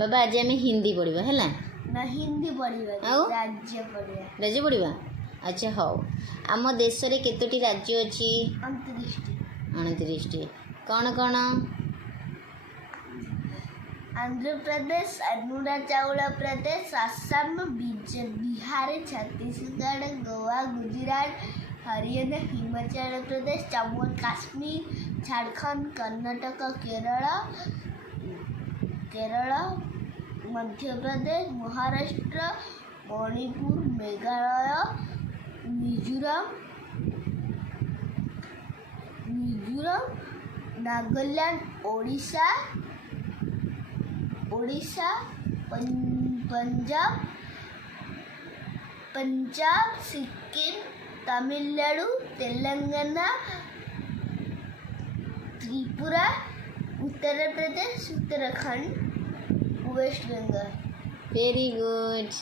बाबा आज आम हिंदी पढ़ा है ना हिंदी पढ़ा आउ? राज्य पढ़ा राज्य पढ़ा अच्छा हौ आम देश रे केतोटी राज्य अच्छी 29 कौन कौन Andhra Pradesh Arunachal Pradesh Assam Bihar Chhattisgarh Goa Gujarat Haryana Himachal Pradesh Jammu Kashmir Jharkhand Karnataka Kerala Madhya Pradesh Maharashtra Manipur Meghalaya Mizoram Nagaland Odisha Punjab Sikkim Tamil Nadu Telangana Tripura Uttar Pradesh Uttarakhand west Bengal very good